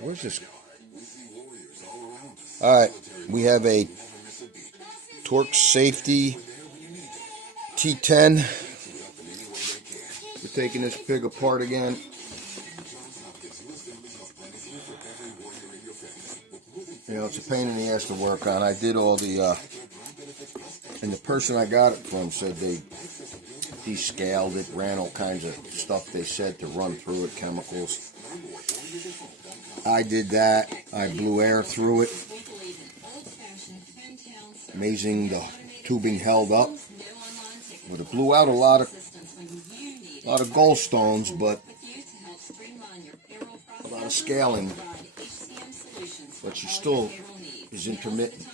Where's this? Alright, we have a Torx Safety T10. We're taking this pig apart again. You know, it's a pain in the ass to work on. I did all the, and the person I got it from said they descaled it, ran all kinds of stuff they said to run through it, chemicals. I did that. I blew air through it. Amazing, the tubing held up. But it blew out a lot of gallstones, but a lot of scaling. But she still is intermittent.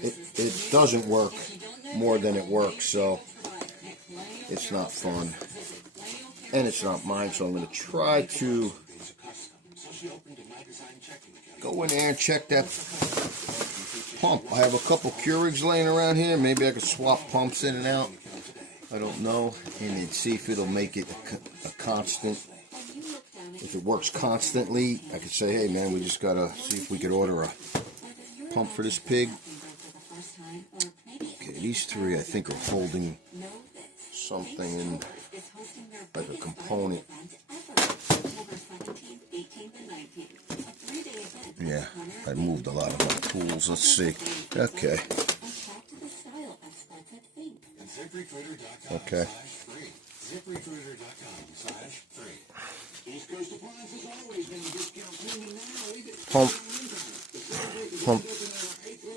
It doesn't work more than it works, so it's not fun. And it's not mine, so I'm going to try to go in there and check that pump. I have a couple Keurigs laying around here. Maybe I could swap pumps in and out. I don't know. And then see if it'll make it a constant. If it works constantly, I could say, hey man, we just got to see if we could order a pump for this pig. Okay, these three I think are holding something in, like a component. Yeah, I moved a lot of my tools. Let's see. Okay. Okay. Pump.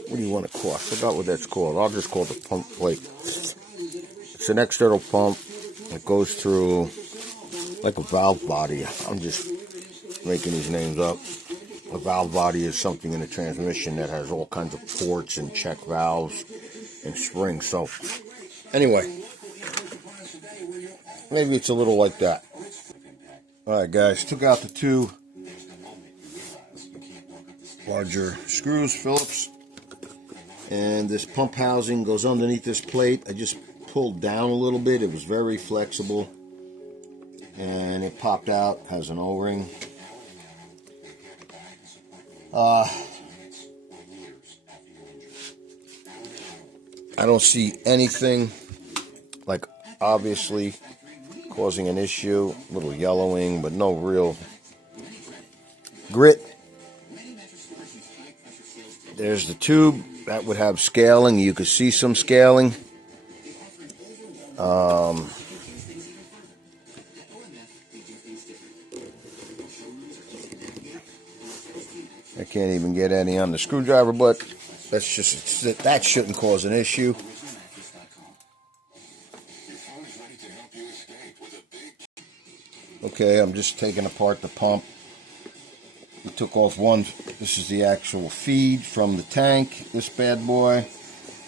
What do you want to call it? I forgot what that's called. I'll just call it the pump plate. It's an external pump. It goes through like a valve body. I'm just making these names up. A valve body is something in the transmission that has all kinds of ports and check valves and springs. So, anyway, maybe it's a little like that. Alright guys, took out the two larger screws, Phillips, and this pump housing goes underneath this plate. I just pulled down a little bit. It was very flexible and it popped out. Has an O-ring. I don't see anything like obviously causing an issue. A little yellowing, but no real grit. There's the tube that would have scaling. You could see some scaling. I can't even get any on the screwdriver, but that's just, that shouldn't cause an issue. Okay, I'm just taking apart the pump. We took off one. This is the actual feed from the tank. This bad boy.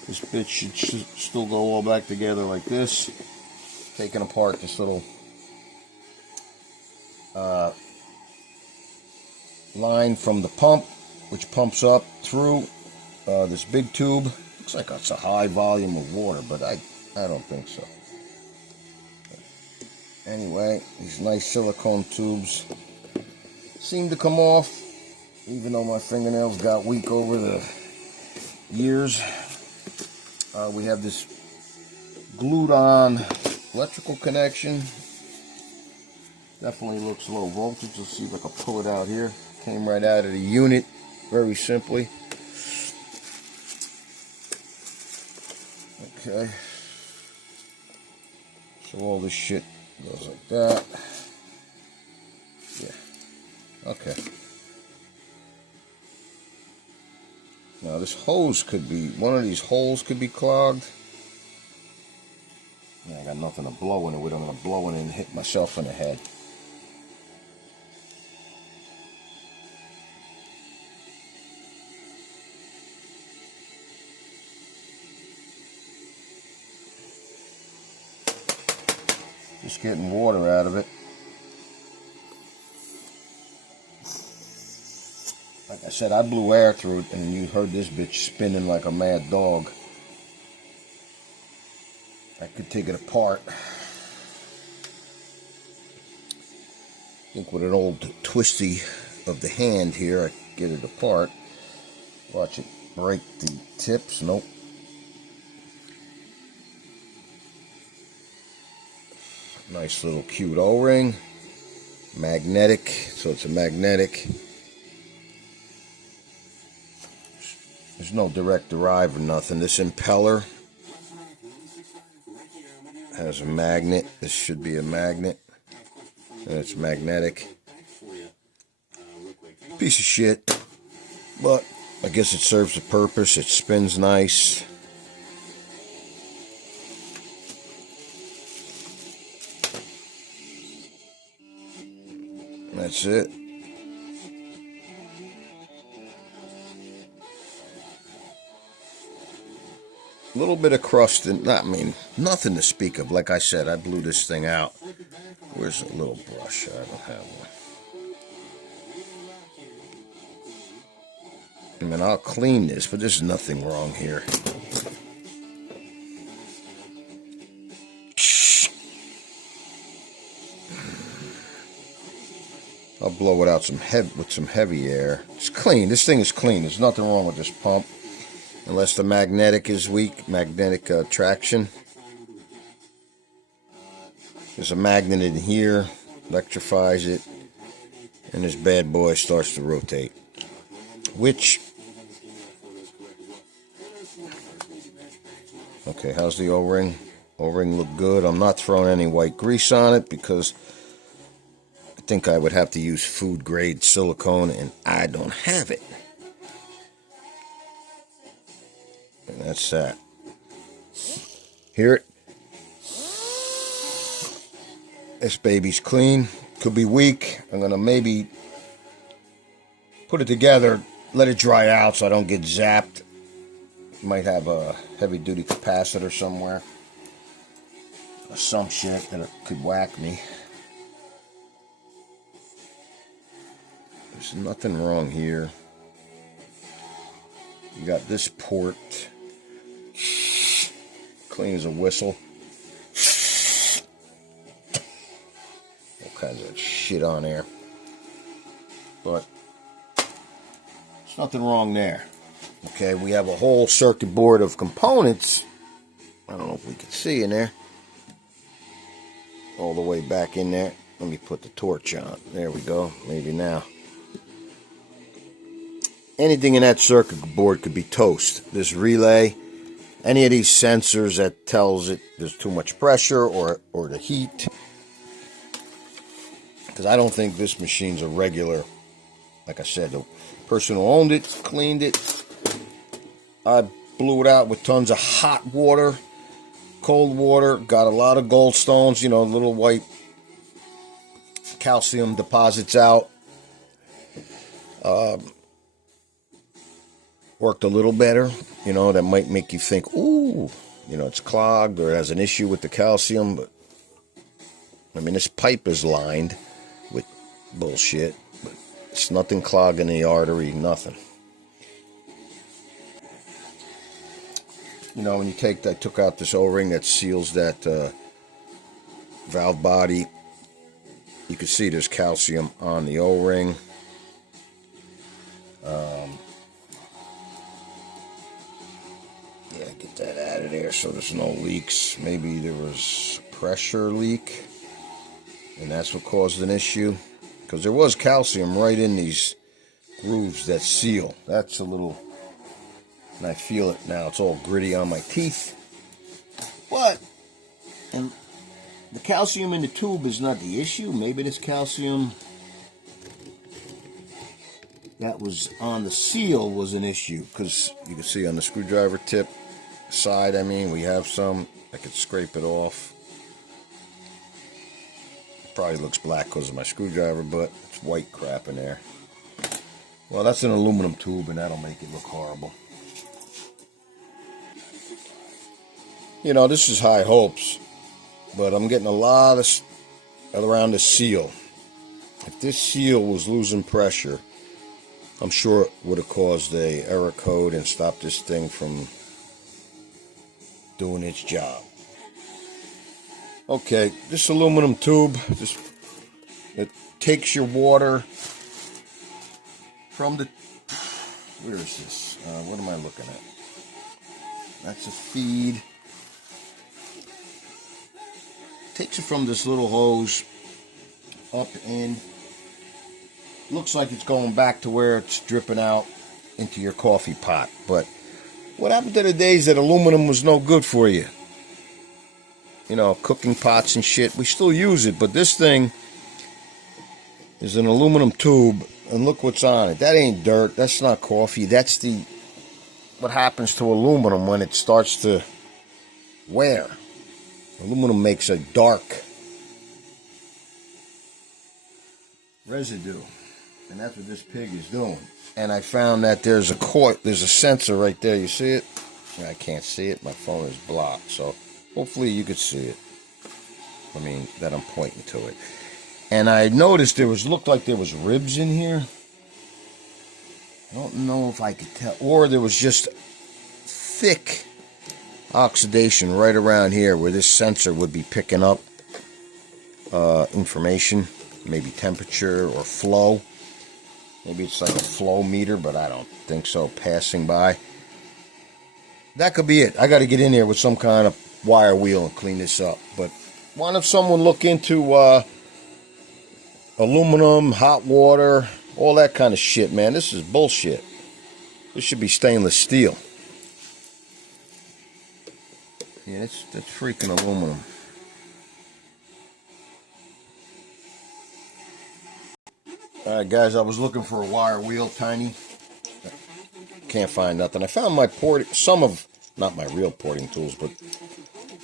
This bitch should still go all back together like this. Taking apart this little line from the pump, which pumps up through this big tube. Looks like it's a high volume of water, but I don't think so. Anyway, these nice silicone tubes seem to come off, even though my fingernails got weak over the years. We have this glued on electrical connection. Definitely looks low voltage. Let's see if I can pull it out here. Came right out of the unit, very simply. Okay. So all this shit goes like that. Yeah. Okay. Now this hose could be, one of these holes could be clogged. I got nothing to blow in it with. I'm going to blow in it and hit myself in the head. Just getting water out of it. Like I said, I blew air through it, and you heard this bitch spinning like a mad dog. I could take it apart. think with an old twisty of the hand here, I get it apart. Watch it break the tips. Nope. Nice little cute O-ring. Magnetic, so it's a magnetic. There's no direct drive or nothing. This impeller has a magnet. This should be a magnet. And it's magnetic. Piece of shit. But I guess it serves a purpose. It spins nice. That's it. A little bit of crust, and nothing to speak of. Like I said, I blew this thing out. Where's a little brush? I don't have one. I'll clean this, but there's nothing wrong here. I'll blow it out with some heavy air. It's clean. This thing is clean. There's nothing wrong with this pump. Unless the magnetic is weak. Magnetic traction. There's a magnet in here. Electrifies it. And this bad boy starts to rotate. Which... Okay, how's the O-ring? O-ring look good. I'm not throwing any white grease on it because... I think I would have to use food grade silicone and I don't have it. And that's that. Hear it? This baby's clean. Could be weak. I'm going to maybe put it together, let it dry out so I don't get zapped. Might have a heavy duty capacitor somewhere. Or some shit that could whack me. There's nothing wrong here. You got this port. Clean as a whistle. All kinds of shit on there. But there's nothing wrong there. Okay, we have a whole circuit board of components. I don't know if we can see in there. All the way back in there. Let me put the torch on. There we go. Maybe now. Anything in that circuit board could be toast. This relay, any of these sensors that tells it there's too much pressure or the heat. Because I don't think this machine's a regular, like I said, the person who owned it, cleaned it. I blew it out with tons of hot water, cold water, got a lot of gold stones, little white calcium deposits out. Worked a little better, that might make you think, ooh, it's clogged or it has an issue with the calcium, but this pipe is lined with bullshit, but it's nothing clogging the artery, nothing. When you I took out this O-ring that seals that valve body, you can see there's calcium on the O-ring. Yeah, get that out of there so there's no leaks. Maybe there was a pressure leak, and that's what caused an issue. Because there was calcium right in these grooves that seal. That's a little... And I feel it now. It's all gritty on my teeth. But... And the calcium in the tube is not the issue. Maybe this calcium that was on the seal was an issue. Because you can see on the screwdriver tip side, we have some. I could scrape it off. It probably looks black because of my screwdriver, but it's white crap in there. Well, that's an aluminum tube, and that'll make it look horrible. This is high hopes, but I'm getting a lot of around the seal. If this seal was losing pressure, I'm sure it would have caused a error code and stopped this thing from doing its job. Okay, this aluminum tube, It takes your water from the, where is this? What am I looking at? That's a feed. Takes it from this little hose up in. Looks like it's going back to where it's dripping out into your coffee pot. But what happened to the days that aluminum was no good for you? You know, cooking pots and shit. We still use it, but this thing is an aluminum tube, and look what's on it. That ain't dirt. That's not coffee. That's what happens to aluminum when it starts to wear. Aluminum makes a dark residue, and that's what this pig is doing. And I found that there's a sensor right there. You see it? I can't see it. My phone is blocked, so hopefully you could see it. I mean, that I'm pointing to it. And I noticed looked like there was ribs in here. I don't know if I could tell, or there was just thick oxidation right around here where this sensor would be picking up information, maybe temperature or flow. Maybe it's like a flow meter, but I don't think so. Passing by. That could be it. I got to get in there with some kind of wire wheel and clean this up. But why don't someone look into aluminum, hot water, all that kind of shit, man. This is bullshit. This should be stainless steel. Yeah, that's freaking aluminum. Alright guys, I was looking for a wire wheel, tiny. Can't find nothing. I found my not my real porting tools, but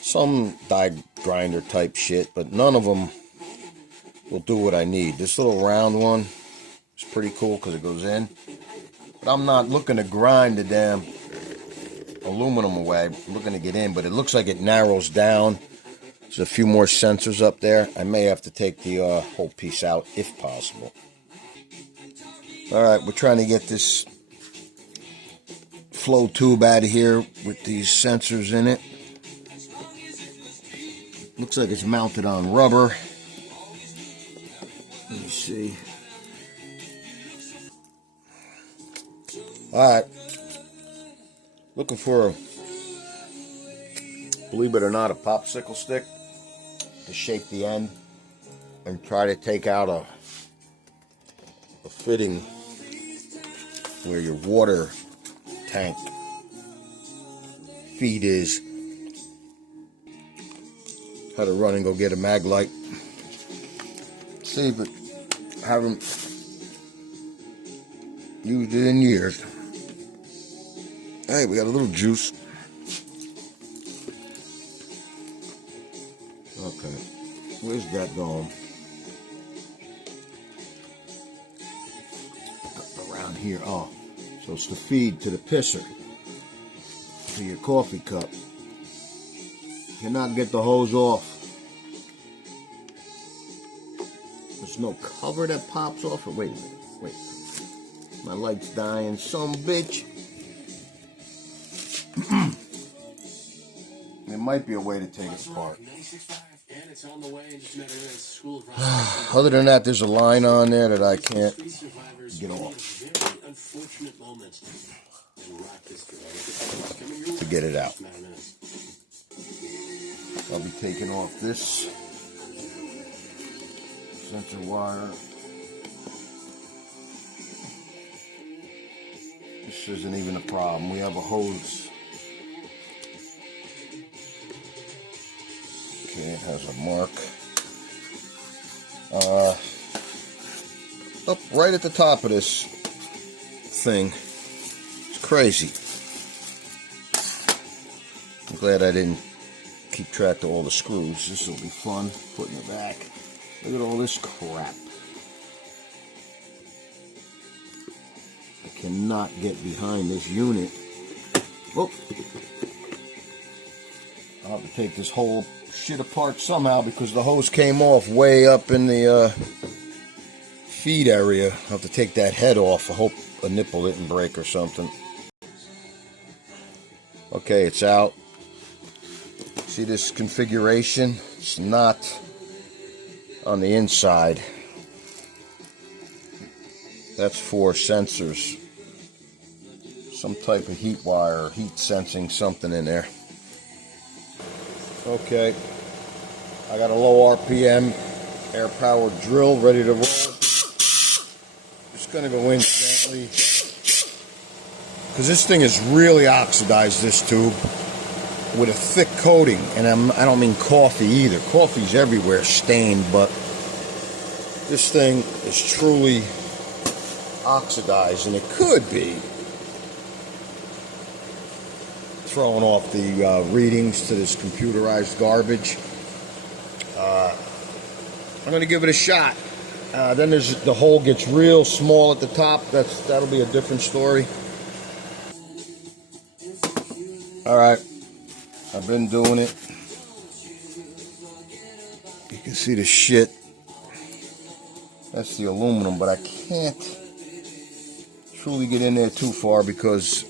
some die grinder type shit, but none of them will do what I need. This little round one is pretty cool because it goes in. But I'm not looking to grind the damn aluminum away. I'm looking to get in, but it looks like it narrows down. There's a few more sensors up there. I may have to take the whole piece out if possible. Alright, we're trying to get this flow tube out of here with these sensors in it. Looks like it's mounted on rubber. Let me see. Alright. Looking for believe it or not, a popsicle stick to shape the end and try to take out a fitting where your water tank feed is. Had to run and go get a mag light. See, but haven't used it in years. Hey, we got a little juice. Okay, where's that going? Around here. Oh, so it's the feed to the pisser, to your coffee cup. Cannot get the hose off. There's no cover that pops off. Or wait a minute. Wait. My light's dying. Some bitch. There might be a way to take it apart. Other than that, there's a line on there that I can't get off to get it out. I'll be taking off this sensor wire. This isn't even a problem. We have a hose. Okay, it has a mark. Up right at the top of this thing. It's crazy. I'm glad I didn't keep track of all the screws. This will be fun putting it back. Look at all this crap. I cannot get behind this unit. Whoop. I'll have to take this whole shit apart somehow because the hose came off way up in the feed area. I'll have to take that head off. I hope a nipple didn't break or something. Okay, it's out. See this configuration? It's not on the inside. That's for sensors. Some type of heat wire, heat sensing something in there. Okay, I got a low RPM air powered drill ready to roll. Just gonna go in gently, because this thing is really oxidized, this tube, with a thick coating. And I don't mean coffee either. Coffee's everywhere stained, but this thing is truly oxidized, and it could be throwing off the readings to this computerized garbage. I'm going to give it a shot. Then the hole gets real small at the top. That'll be a different story. All right, I've been doing it. You can see the shit. That's the aluminum, but I can't truly get in there too far because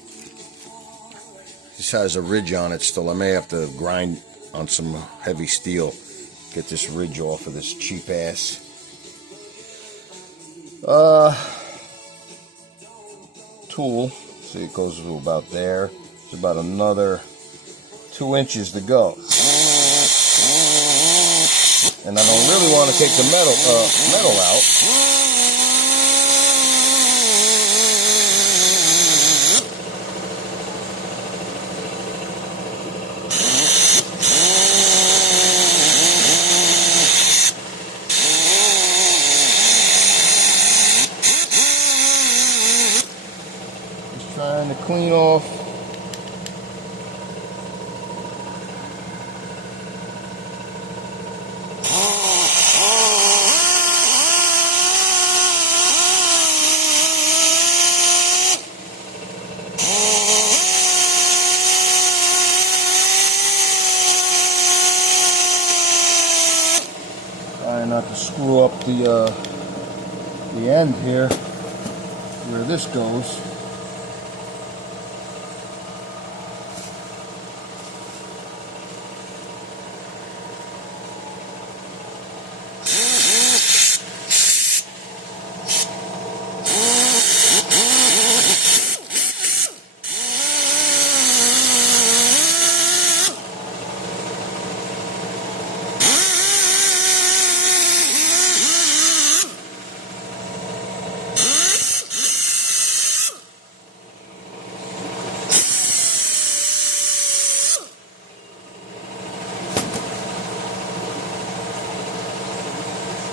this has a ridge on it still. I may have to grind on some heavy steel, get this ridge off of this cheap ass. Tool. See, it goes to about there. There's about another 2 inches to go. And I don't really want to take the metal out. Just trying to clean off. Trying not to screw up the end here where this goes.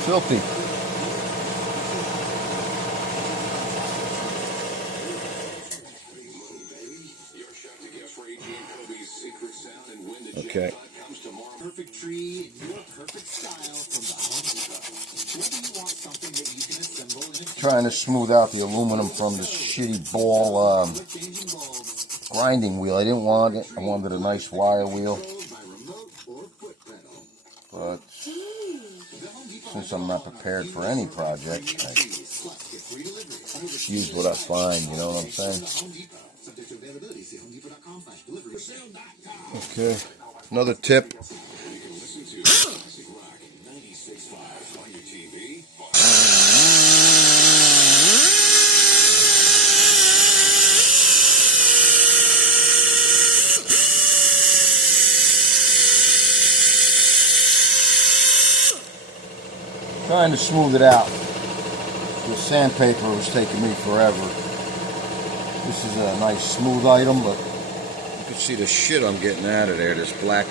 Filthy. Okay. Perfect tree in your perfect style from the Home Depot. Whether you want something that you can assemble in a trying to smooth out the aluminum from this shitty ball grinding wheel. I didn't want it. I wanted a nice wire wheel. But since I'm not prepared for any project, I use what I find, you know what I'm saying? Okay, another tip. Trying to smooth it out. The sandpaper was taking me forever. This is a nice smooth item, but you can see the shit I'm getting out of there, this black.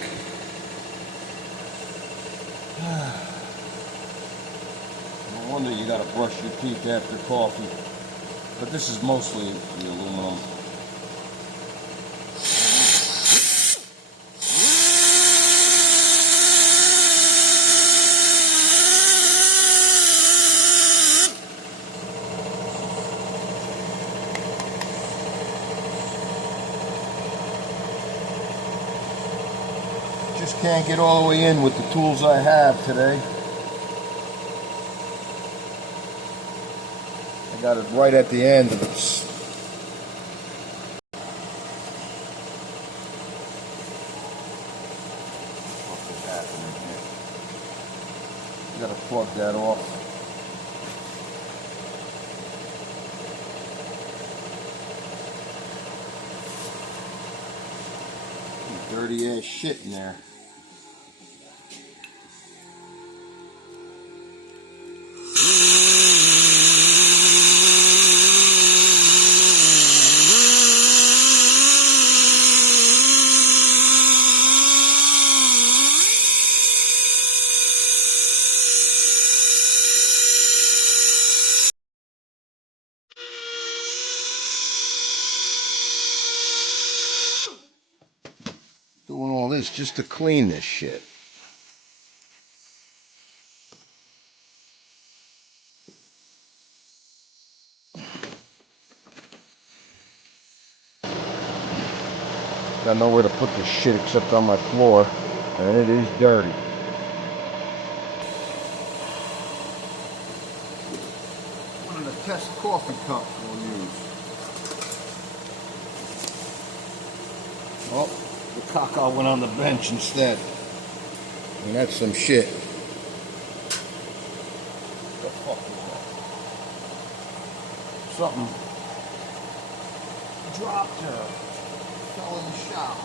No wonder you gotta brush your teeth after coffee. But this is mostly the aluminum. Just can't get all the way in with the tools I have today. I got it right at the end of this. What is happening here? You gotta plug that off. Dirty ass shit in there. Doing all this just to clean this shit. Got nowhere to put this shit except on my floor, and it is dirty. One of the test coffee cups we'll use. Oh, the caca went on the bench instead. And that's some shit. What the fuck is that? Something dropped her. Fell in the shower.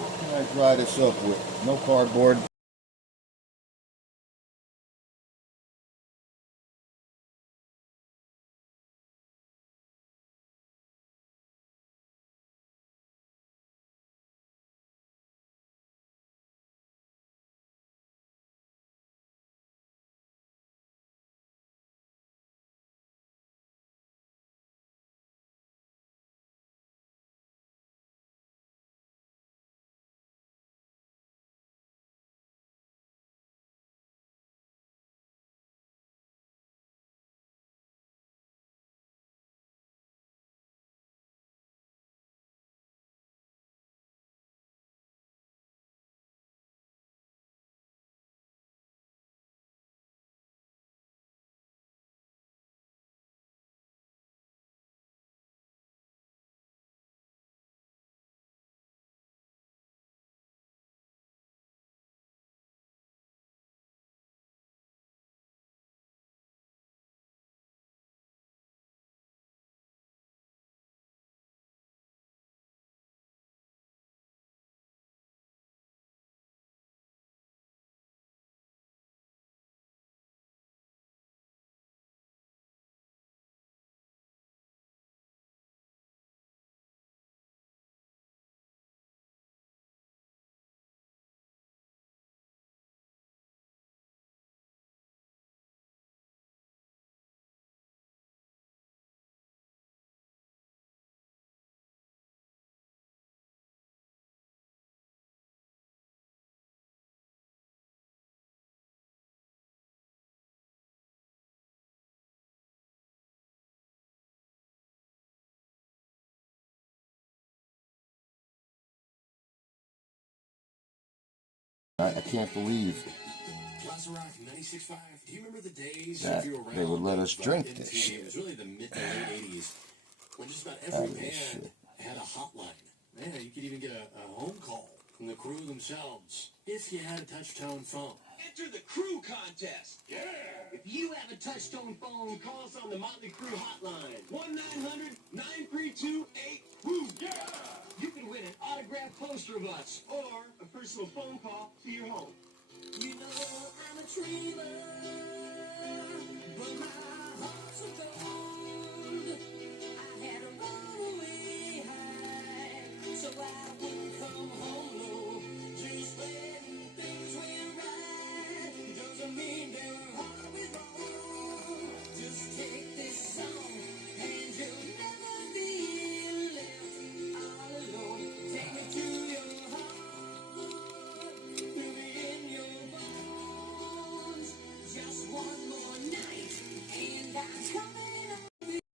What can I dry this up with? No cardboard. I can't believe that they would let us drink this shit. It was really the mid to late 80s when just about every man had a hotline. Man, you could even get a home call from the crew themselves if you had a touch-tone phone. Enter the crew contest. Yeah! If you have a touch-tone phone, call us on the Motley Crew hotline. 1-900-932-8-WOO. Yeah! You can win an autographed poster of us or a personal phone call to your home. You know I'm a dreamer.